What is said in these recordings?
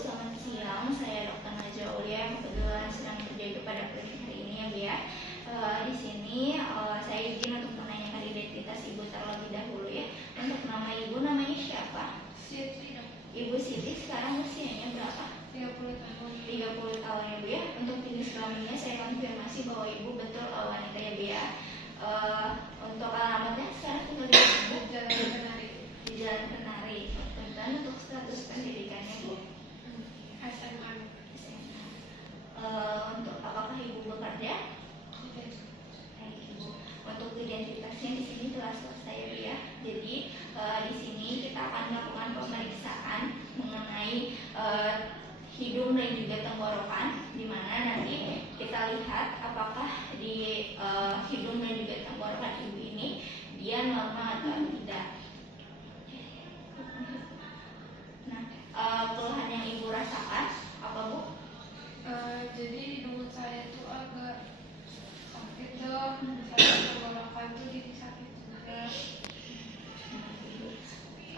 selamat siang. Saya Dr. Najwa Aulia yang kebetulan sedang berjaga pada klinik hari ini ya Bu ya. Di sini saya izin untuk menanyakan identitas Ibu terlebih dahulu ya. Untuk nama Ibu namanya siapa? Siti. Ibu Siti sekarang usianya berapa? 30 tahun. 30 tahun ya Bu ya. Untuk jenis kelaminnya saya konfirmasi bahwa Ibu betul wanita ya Bu ya. Untuk alamatnya sekarang tinggal di mana Bu? Jalan Kenari. Di Jalan Kenari. Dan untuk status pendidikannya Bu? SMA. Untuk apakah Ibu bekerja? Baik Ibu. Untuk identitasnya di sini telah selesai ya Bu ya. Jadi di sini kita akan melakukan pemeriksaan mengenai hidung dan juga tenggorokan, di mana nanti kita lihat apakah di hidung dan juga tenggorokan Ibu ini dia normal atau tidak. Nah, keluhan yang Ibu rasakan apa Bu? Jadi hidung saya itu agak sakit dok. Saya tenggorokan tuh jadi sakit juga.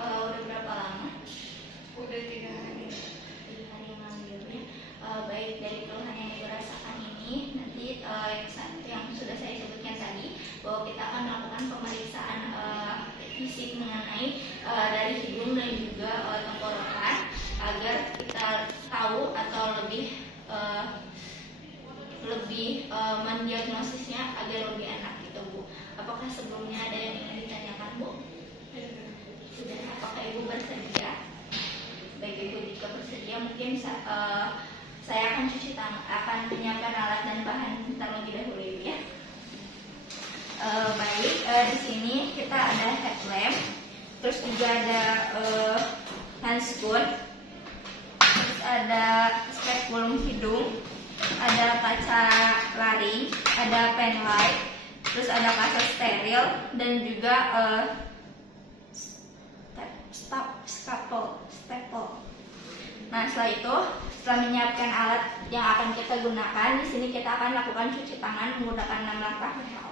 Udah berapa lama? Udah 3 hari. 3 hari yang lalu ya Bu ya. Baik, dari keluhan yang Ibu rasakan ini nanti yang sudah saya sebutkan tadi bahwa kita akan melakukan pemeriksaan fisik mengenai dari hidung dan juga tenggorokan agar kita tahu atau lebih mendiagnosisnya agar lebih enak gitu Bu. Apakah sebelumnya ada yang ingin ditanyakan Bu? Sudah. Apakah Ibu bersedia? Baik Ibu, jika bersedia mungkin saya akan cuci tangan, akan menyiapkan alat dan bahan terlebih dahulu Ibu ya. Baik, di sini kita ada headlamp, terus juga ada handscoon, terus ada spekulum hidung, ada kaca laring, ada pen light, terus ada kaca steril dan juga staple. Nah, setelah menyiapkan alat yang akan kita gunakan, di sini kita akan lakukan cuci tangan menggunakan 6 langkah WHO.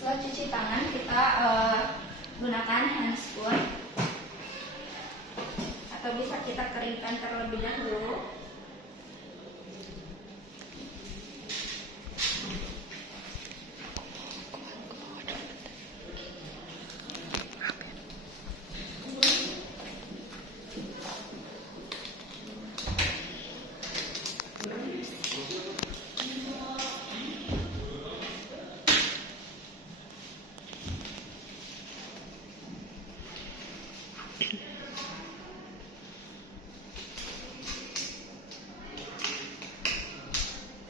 Setelah cuci tangan, kita gunakan handscoon atau bisa kita keringkan terlebih dahulu.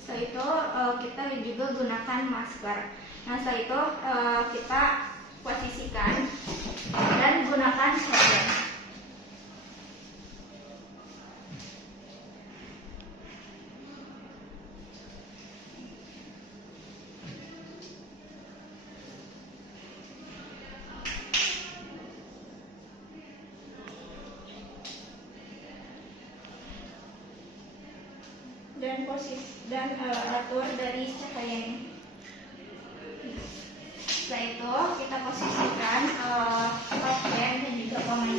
Setelah itu kita juga gunakan masker. Nah, setelah itu kita posisikan dan gunakan sabun. Dan atur dari cahayanya. Setelah itu kita posisikan token dan juga pemain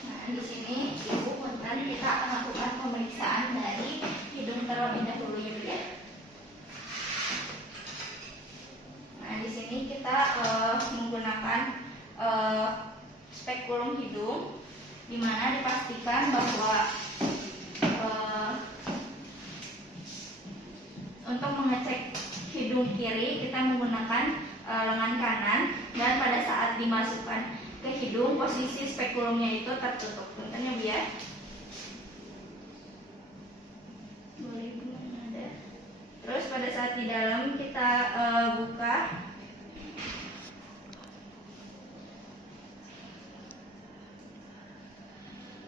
Nah, di sini Ibu punten kita akan lakukan pemeriksaan dari hidung terlebih dahulu ya Bu ya. Di sini kita menggunakan spekulum hidung, di mana dipastikan bahwa untuk mengecek hidung kiri kita menggunakan lengan kanan, dan pada saat dimasukkan ke hidung posisi spekulumnya itu tertutup. Punten ya Bu ya. Terus pada saat di dalam kita buka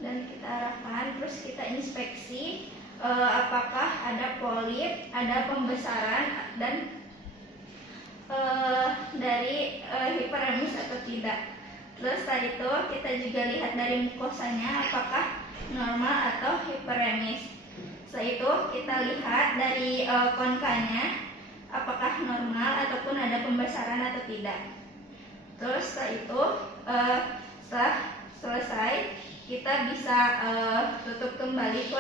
dan kita arahkan, terus kita inspeksi apakah ada polip, ada pembesaran dan dari hiperemis atau tidak. Terus setelah itu kita juga lihat dari mukosanya apakah normal atau hiperemis. Setelah itu kita lihat dari konkanya apakah normal ataupun ada pembesaran atau tidak. Terus setelah itu setelah selesai kita bisa tutup kembali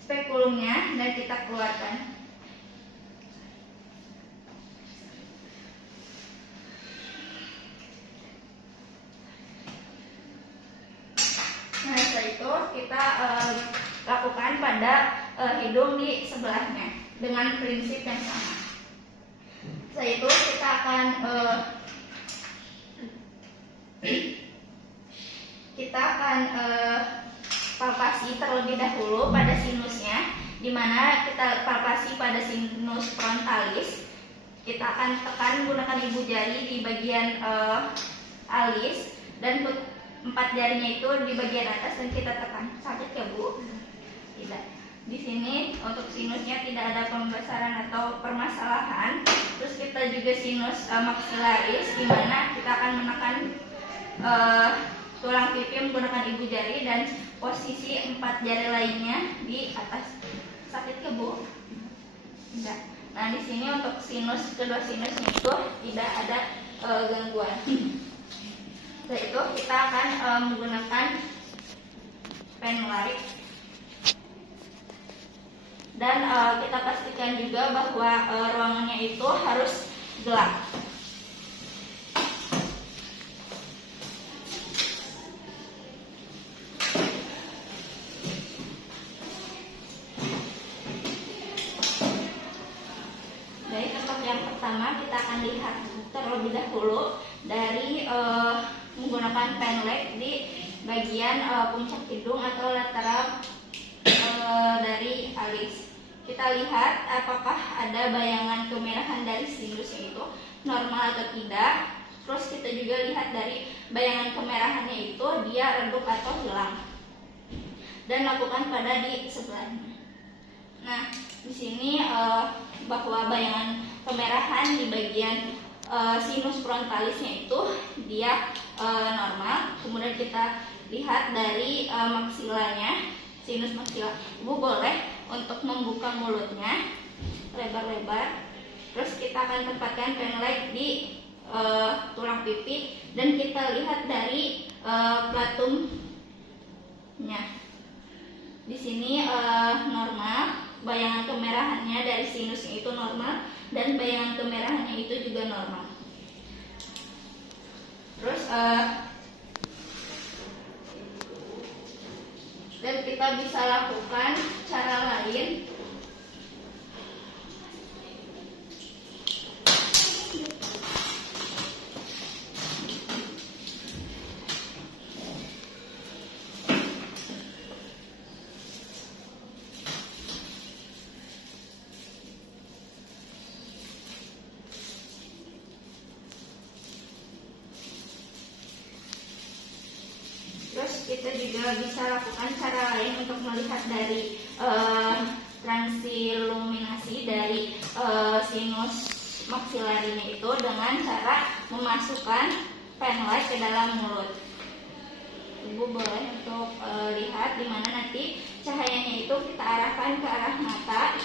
spekulumnya dan kita keluarkan. Nah, setelah itu kita lakukan pada hidung di sebelahnya dengan prinsip yang sama. Setelah itu kita akan palpasi terlebih dahulu pada sinusnya, di mana kita palpasi pada sinus frontalis. Kita akan tekan menggunakan ibu jari di bagian alis dan 4 jarinya itu di bagian atas dan kita tekan. Sakit ya Bu? Tidak. Di sini untuk sinusnya tidak ada pembesaran atau permasalahan. Terus kita juga sinus maxillaris, di mana kita akan menekan tulang pipi menggunakan ibu jari dan posisi 4 jari lainnya di atas. Sakit ya Bu? Tidak. Nah, di sini untuk kedua sinusnya itu tidak ada gangguan. Setelah itu kita akan menggunakan pen light dan kita pastikan juga bahwa ruangannya itu harus gelap. Baik, untuk yang pertama kita akan lihat terlebih dahulu dari menggunakan pen light di bagian puncak hidung atau lateral dari alis. Kita lihat apakah ada bayangan kemerahan dari sinusnya itu normal atau tidak. Terus kita juga lihat dari bayangan kemerahannya itu dia redup atau hilang. Dan lakukan pada di sebelahnya. Nah, di sini bahwa bayangan kemerahan di bagian sinus frontalisnya itu dia normal. Kemudian kita lihat dari maksilanya, sinus maksila. Ibu boleh untuk membuka mulutnya lebar-lebar. Terus kita akan tempatkan pen light di tulang pipi dan kita lihat dari platumnya. Di sini normal, bayangan kemerahannya dari sinusnya itu normal dan bayangan kemerahannya itu juga normal. Terus dan kita bisa lakukan cara lain. Terus kita juga bisa lakukan cara lain untuk melihat dari transiluminasi dari sinus maksilarinya itu dengan cara memasukkan pen light ke dalam mulut. Ibu boleh untuk lihat di mana nanti cahayanya itu kita arahkan ke arah mata.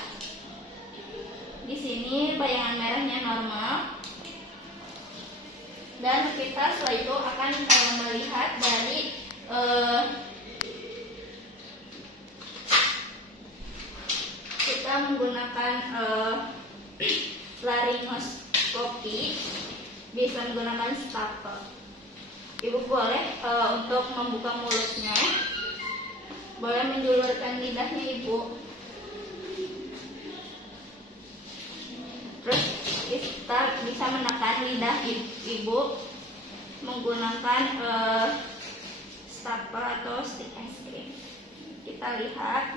Di sini bayangan merahnya normal. Dan kita setelah itu akan melihat dari kita menggunakan laringoskopi, bisa menggunakan stapel. Ibu boleh untuk membuka mulutnya, boleh menjulurkan lidahnya Ibu. Terus kita bisa menekan lidah Ibu menggunakan stapler atau stick es krim. Kita lihat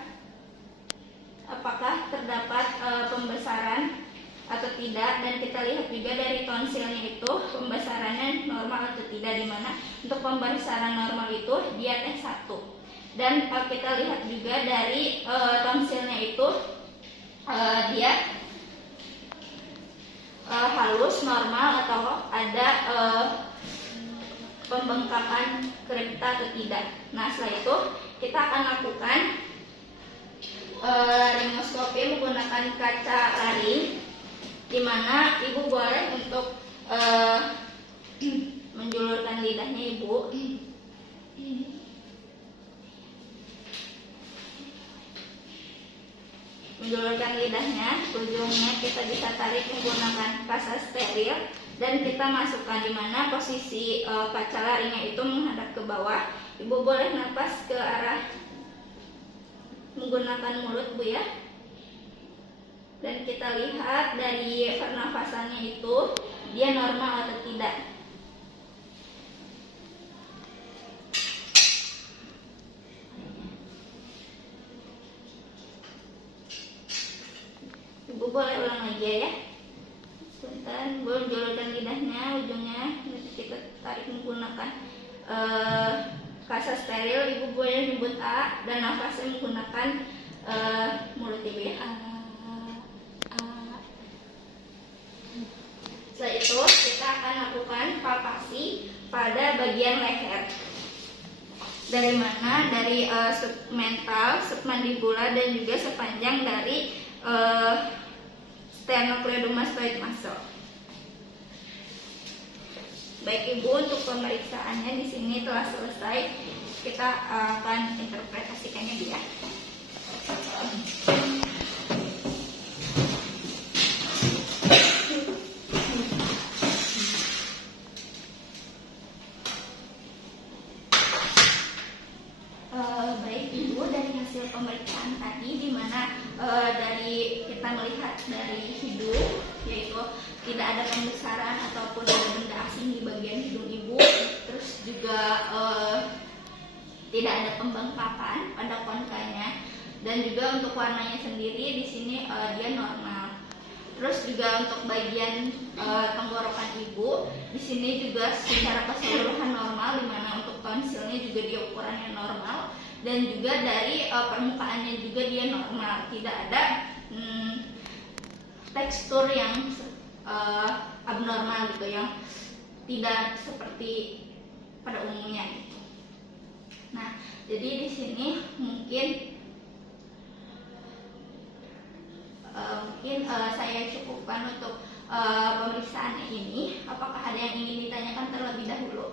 apakah terdapat pembesaran atau tidak, dan kita lihat juga dari tonsilnya itu pembesarannya normal atau tidak, di mana untuk pembesaran normal itu di atas 1. Dan kita lihat juga dari tonsilnya itu dia halus, normal, atau ada pembengkakan kripta atau tidak. Nah, setelah itu kita akan lakukan laringoskopi menggunakan kaca laring, di mana ibu boleh untuk menjulurkan lidahnya ibu. Menjulurkan lidahnya, ujungnya kita bisa tarik menggunakan kasa steril dan kita masukkan, di mana posisi kaca laringnya itu menghadap ke bawah. Ibu boleh napas ke arah menggunakan mulut, Bu, ya. Dan kita lihat dari pernafasannya itu dia normal atau tidak. Ibu boleh ulang lagi ya. Sebentar, Bu, julurkan lidahnya, ujungnya kita tarik menggunakan kasa steril. Ibu boleh nyebut A dan nafasnya menggunakan mulut ibu ya. Setelah itu kita akan lakukan palpasi pada bagian leher. Dari mana? Dari submental, submandibular, dan juga sepanjang dari sternocleidomastoid muscle. Baik Ibu, untuk pemeriksaannya di sini telah selesai. Kita akan interpretasikannya dia. Baik Ibu, dari hasil pemeriksaan tadi, di mana dari kita melihat dari hidung, yaitu tidak ada pembesaran ataupun ada benda asing di bagian hidung ibu, terus juga tidak ada pembengkakan pada konkanya, dan juga untuk warnanya sendiri di sini dia normal. Terus juga untuk bagian tenggorokan ibu di sini juga secara keseluruhan normal, di mana untuk tonsilnya juga dia ukurannya normal, dan juga dari permukaannya juga dia normal, tidak ada tekstur yang abnormal gitu, yang tidak seperti pada umumnya gitu. Nah, jadi di sini mungkin saya cukupkan untuk pemeriksaan ini. Apakah ada yang ingin ditanyakan terlebih dahulu?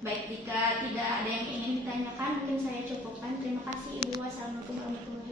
Baik, jika tidak ada yang ingin ditanyakan, mungkin saya cukupkan. Terima kasih Ibu. Wassalamualaikum warahmatullahi wabarakatuh.